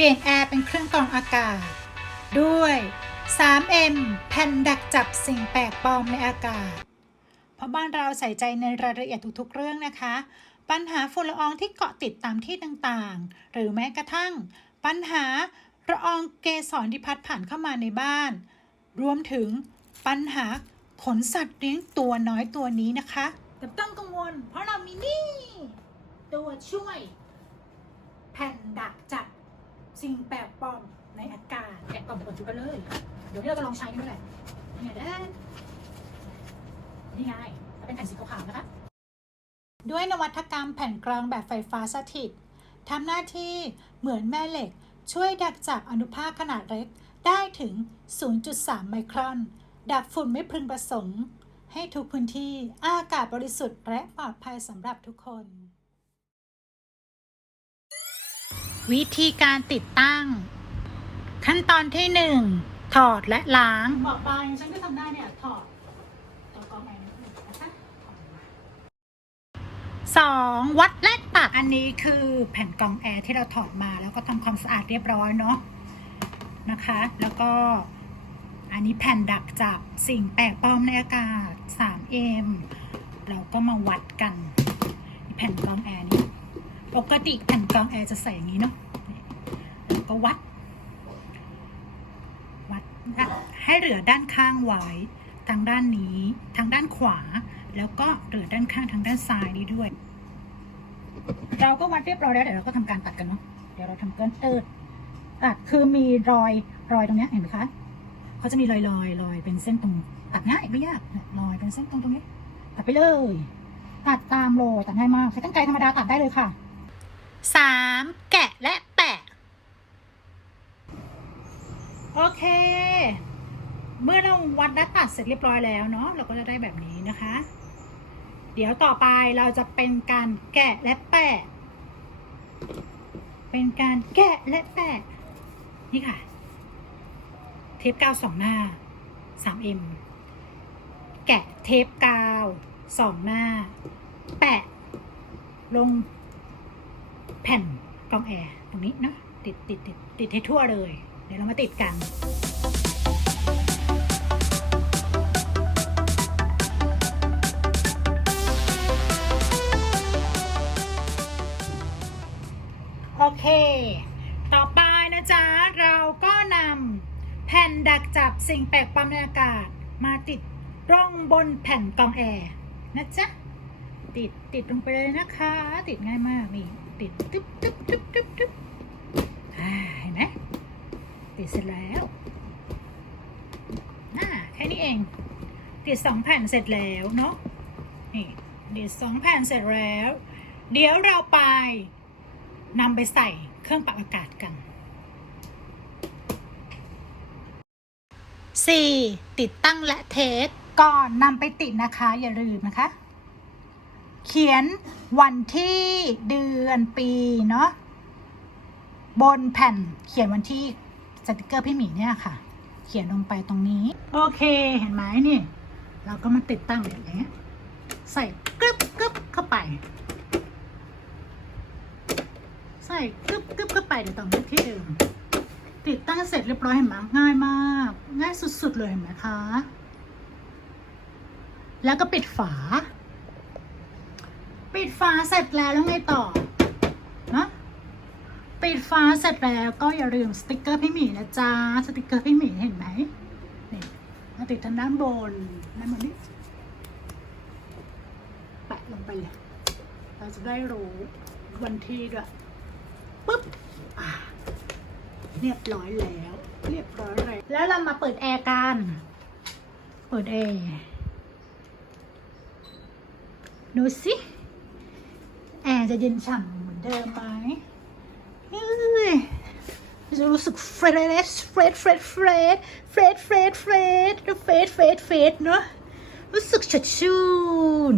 เปลี่ยนแอร์เป็นเครื่องกรองอากาศ ด้วย 3M แผ่นดักจับสิ่งแปลกปลอมในอากาศ เพราะบ้านเราใส่ใจในรายละเอียดทุกๆ เรื่องนะคะ ปัญหาฝุ่นละอองที่เกาะติดตามที่ต่างๆ หรือแม้กระทั่ง ปัญหาละอองเกสรที่พัดผ่านเข้ามาในบ้าน รวมถึงปัญหาขนสัตว์เลี้ยงตัวน้อยตัวนี้นะคะแต่ต้องกังวล เพราะเรามีนี่ ตัวช่วย แผ่นดักจับ สิ่งแปลกปลอมในอากาศแกะกปลองก่อนจุกันเลย เดี๋ยวนี้เราจะลองใช้กันด้วยแหละเนี่ยเด้นี่ไงจะเป็นแผ่นสีขาวๆนะคะ ด้วยนวัตกรรมแผ่นกรองแบบไฟฟ้าสถิตทำหน้าที่เหมือนแม่เหล็ก ช่วยดักจับอนุภาคขนาดเล็กได้ถึง 0.3 ไมครอน ดักฝุ่นไม่พึงประสงค์ ให้ทุกพื้นที่อากาศบริสุทธิ์และปลอดภัยสำหรับทุกคน วิธีการติดตั้ง ขั้นตอนที่1ถอดและล้าง บอกไปฉันก็ทำได้เนี่ยถอดตัวกรองแอร์นะคะสองวัดและตัดอันนี้คือแผ่นกรองแอร์ที่เราถอดมาแล้วก็ทำความสะอาดเรียบร้อยเนาะนะคะ แล้วก็อันนี้แผ่นดักจับสิ่งแปลกปลอมในอากาศ 3M เราก็มาวัดกัน แผ่นกรองแอร์นี่ ปกติแผ่นกรองแอร์จะใส่อย่างนี้เนาะแล้วก็วัด วัดให้เหลือด้านข้างไว้ทางด้านนี้ทางด้านขวา แล้วก็เหลือด้านข้างทางด้านซ้ายนี้ด้วย เราก็วัดเรียบร้อยแล้วเดี๋ยวเราก็ทำการตัดกันเนาะเดี๋ยวเราทำเกินเติดตัดคือมีรอยรอยตรงนี้เห็นไหมคะเขาจะมีรอยรอยรอยเป็นเส้นตรงตัดง่ายไม่ยากรอยเป็นเส้นตรงตรงนี้ ตัดไปเลย ตัดตามโรยตัดง่ายมากใช้กรรไกรธรรมดาตัดได้เลยค่ะ สามแกะและแปะ โอเค เมื่อเราวัดและตัดเสร็จเรียบร้อยแล้วเนาะเราก็จะได้แบบนี้นะคะ เดี๋ยวต่อไปเราจะเป็นการแกะและแปะ เป็นการแกะและแปะ นี่ค่ะ เทปกาวสองหน้า 3M แกะเทปกาวสองหน้า แปะลง แผ่นกรองแอร์ตรงนี้เนาะติดติดติดติดให้ทั่วเลย เดี๋ยวเรามาติดกันโอเค ต่อไปนะจ๊ะ เราก็นำแผ่นดักจับสิ่งแปลกปลอมในอากาศ มาติดร่องบนแผ่นกรองแอร์นะจ๊ะ ติดติดลงไปเลยนะคะ ติดง่ายมากนี่ ติดตึ๊บตึ๊บตึ๊บตึ๊บตึ๊บเห็นไหมติดเสร็จแล้วน่าแค่นี้เอง ติดสองแผ่นเสร็จแล้วเนาะนี่ติดสองแผ่นเสร็จแล้ว เดี๋ยวเราไปนำไปใส่เครื่องปรับอากาศกัน 4. ติดตั้งและเทสก่อนนำไปติดนะคะ อย่าลืมนะคะ เขียนวันที่เดือนปีเนาะบนแผ่นเขียนวันที่สติกเกอร์พี่หมีเนี่ยค่ะ เขียนลงไปตรงนี้ โอเคเห็นไหมนี่ เราก็มาติดตั้งแบบนี้ใส่กรึบกรึบเข้าไป ใส่กรึบกรึบเข้าไปเดี๋ยวตรงนี้ที่เดิมติดตั้งเสร็จเรียบร้อยเห็นไหมง่ายมาก ง่ายสุดๆเลยเห็นไหมคะ แล้วก็ปิดฝา ปิดฝาเสร็จแล้วแล้วไงต่อนะปิดฝาเสร็จแล้วก็อย่าลืมสติกเกอร์พี่หมีนะจ๊ะสติกเกอร์พี่หมีเห็นไหมนี่มาติดทางด้านบนด้านบนนี้แปะลงไปเลยเราจะได้รู้วันที่ด้วยปุ๊บเรียบร้อยแล้ว เรียบร้อยเลยแล้วเรามาเปิดแอร์กันเปิดแอร์ดูสิ ร์จะเย็นฉ่ำเหมือนเดิมไหมเฮ้ยจะรู้สึกเฟรชเฟรชเฟรชเฟรชเฟรชเฟรชเฟรชเฟรชเฟรชเฟรชเนอะรู้สึกสดชื่น